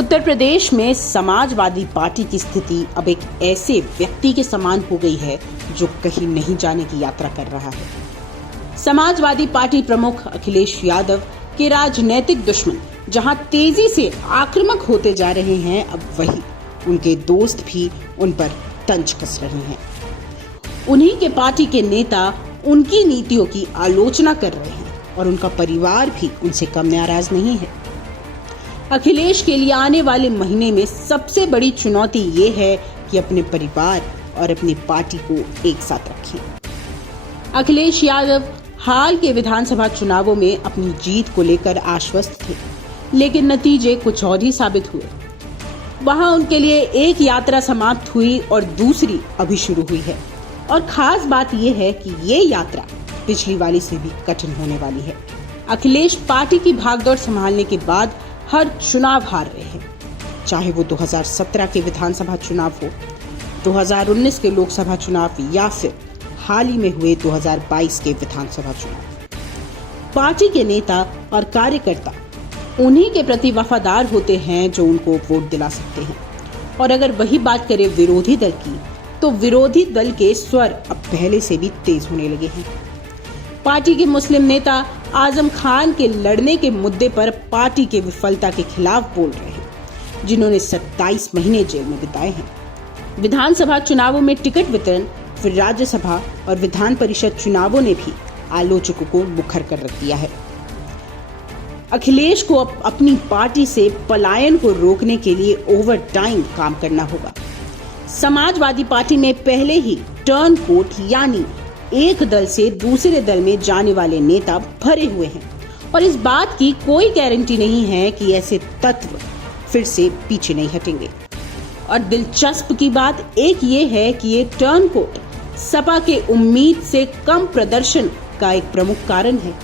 उत्तर प्रदेश में समाजवादी पार्टी की स्थिति अब एक ऐसे व्यक्ति के समान हो गई है जो कहीं नहीं जाने की यात्रा कर रहा है। समाजवादी पार्टी प्रमुख अखिलेश यादव के राजनीतिक दुश्मन जहां तेजी से आक्रामक होते जा रहे हैं, अब वही उनके दोस्त भी उन पर तंज कस रहे हैं। उन्हीं के पार्टी के नेता उनकी नीतियों की आलोचना कर रहे हैं और उनका परिवार भी उनसे कम नाराज नहीं है। अखिलेश के लिए आने वाले महीने में सबसे बड़ी चुनौती ये है कि अपने परिवार और अपनी पार्टी को एक साथ रखें। अखिलेश यादव हाल के विधानसभा चुनावों में अपनी जीत को लेकर आश्वस्त थे, लेकिन नतीजे कुछ और ही साबित हुए। वहां उनके लिए एक यात्रा समाप्त हुई और दूसरी अभी शुरू हुई है, और खास बात यह है कि ये यात्रा पिछली वाली से भी कठिन होने वाली है। अखिलेश पार्टी की भागदौड़ संभालने के बाद हर चुनाव हार रहे हैं, चाहे वो 2017 के विधानसभा चुनाव हो, 2019 के लोकसभा चुनाव या फिर हाल ही में हुए 2022 के विधानसभा चुनाव। पार्टी के नेता और कार्यकर्ता उन्हीं के प्रति वफादार होते हैं जो उनको वोट दिला सकते हैं। और अगर वही बात करें विरोधी दल की, तो विरोधी दल के स्वर अब पहले से भी तेज होने लगे हैं। पार्टी के मुस्लिम नेता आजम खान के लड़ने के मुद्दे पर पार्टी के विफलता के खिलाफ बोल रहे हैं, जिन्होंने 27 महीने जेल में बिताए हैं। विधानसभा चुनावों में टिकट वितरण, फिर राज्यसभा और विधान परिषद चुनावों ने भी आलोचकों को मुखर कर रख दिया है। अखिलेश को अपनी पार्टी से पलायन को रोकने के लिए ओवर टाइम काम करना होगा। समाजवादी पार्टी में पहले ही टर्न कोट यानी एक दल से दूसरे दल में जाने वाले नेता भरे हुए हैं, और इस बात की कोई गारंटी नहीं है कि ऐसे तत्व फिर से पीछे नहीं हटेंगे। और दिलचस्प की बात एक ये है कि ये टर्न कोट सपा के उम्मीद से कम प्रदर्शन का एक प्रमुख कारण है।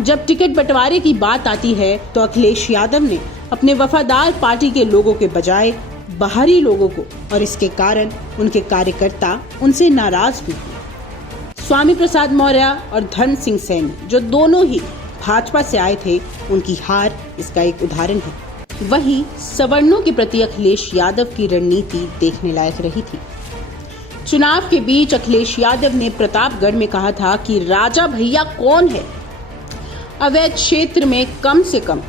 जब टिकट बंटवारे की बात आती है तो अखिलेश यादव ने अपने वफादार पार्टी के लोगों के बजाय बाहरी लोगों को, और इसके कारण उनके कार्यकर्ता उनसे नाराज भी हुए। स्वामी प्रसाद मौर्य और धर्म सिंह सैनी, जो दोनों ही भाजपा से आए थे, उनकी हार इसका एक उदाहरण है। वहीं सवर्णों के प्रति अखिलेश यादव की रणनीति देखने लायक रही थी। चुनाव के बीच अखिलेश यादव ने प्रतापगढ़ में कहा था कि राजा भैया कौन है। अवैध क्षेत्र में कम से कम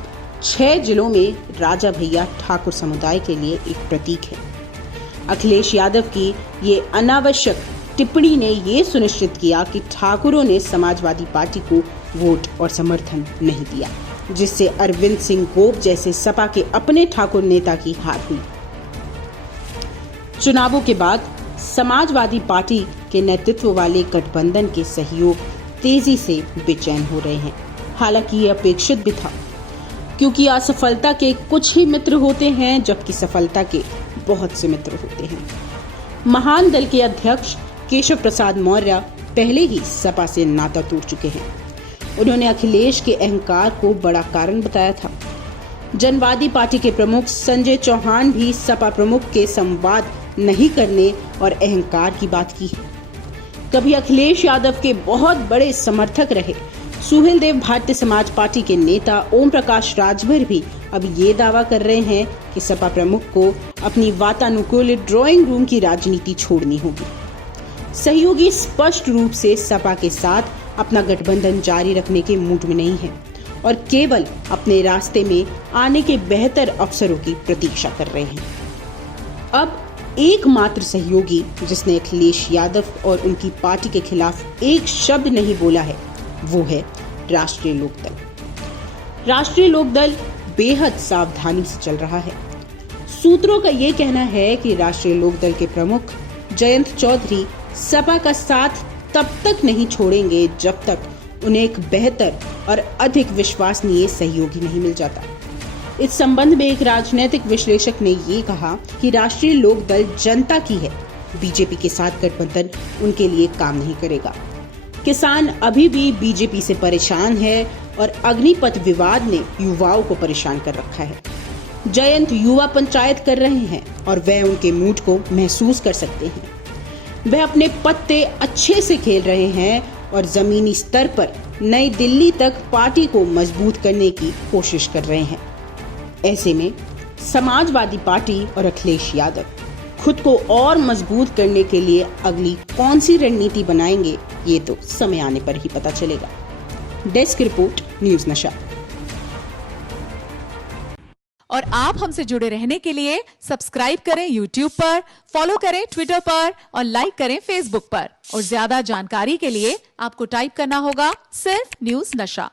6 जिलों में राजा भैया ठाकुर समुदाय के लिए एक प्रतीक है। अखिलेश यादव की ये अनावश्यक टिप्पणी ने ये सुनिश्चित किया कि ठाकुरों ने समाजवादी पार्टी को वोट और समर्थन नहीं दिया, जिससे अरविंद सिंह गोप जैसे सपा के अपने ठाकुर नेता की हार हुई। चुनावों के बाद समाजवादी पार्टी के नेतृत्व वाले गठबंधन के सहयोग तेजी से बेचैन हो रहे हैं। हालांकि ये अपेक्षित भी था, क्योंकि असफलता के कुछ ही मित्र होते हैं, जबकि सफलता के बहुत से मित्र होते हैं। महान दल के अध्यक्ष केशव प्रसाद मौर्य पहले ही सपा से नाता तोड़ चुके हैं। उन्होंने अखिलेश के अहंकार को बड़ा कारण बताया था। जनवादी पार्टी के प्रमुख संजय चौहान भी सपा प्रमुख के संवाद नहीं करने और अहंकार की बात की। कभी अखिलेश यादव के बहुत बड़े समर्थक रहे सुहेलदेव भारतीय समाज पार्टी के नेता ओम प्रकाश राजभर भी अब ये दावा कर रहे हैं कि सपा प्रमुख को अपनी वातानुकूलित ड्राइंग रूम की राजनीति छोड़नी होगी। सहयोगी स्पष्ट रूप से सपा के साथ अपना गठबंधन जारी रखने के मूड में नहीं है और केवल अपने रास्ते में आने के बेहतर अवसरों की प्रतीक्षा कर रहे हैं। अब एकमात्र सहयोगी जिसने अखिलेश यादव और उनकी पार्टी के खिलाफ एक शब्द नहीं बोला है, वो है राष्ट्रीय लोकदल। राष्ट्रीय लोकदल बेहद सावधानी से चल रहा है। सूत्रों का ये कहना है कि राष्ट्रीय लोकदल के प्रमुख जयंत चौधरी सपा का साथ तब तक नहीं छोड़ेंगे जब तक उन्हें एक बेहतर और अधिक विश्वसनीय सहयोगी नहीं मिल जाता। इस संबंध में एक राजनीतिक विश्लेषक ने ये कहा कि राष्ट्रीय लोकदल जनता की है, बीजेपी के साथ गठबंधन उनके लिए काम नहीं करेगा। किसान अभी भी बीजेपी से परेशान है और अग्निपथ विवाद ने युवाओं को परेशान कर रखा है। जयंत युवा पंचायत कर रहे हैं और वह उनके मूड को महसूस कर सकते हैं। वह अपने पत्ते अच्छे से खेल रहे हैं और जमीनी स्तर पर नई दिल्ली तक पार्टी को मजबूत करने की कोशिश कर रहे हैं। ऐसे में समाजवादी पार्टी और अखिलेश यादव खुद को और मजबूत करने के लिए अगली कौन सी रणनीति बनाएंगे, ये तो समय आने पर ही पता चलेगा। डेस्क रिपोर्ट, न्यूज नशा। और आप हमसे जुड़े रहने के लिए सब्सक्राइब करें YouTube पर, फॉलो करें Twitter पर और लाइक करें Facebook पर। और ज्यादा जानकारी के लिए आपको टाइप करना होगा सिर्फ न्यूज नशा।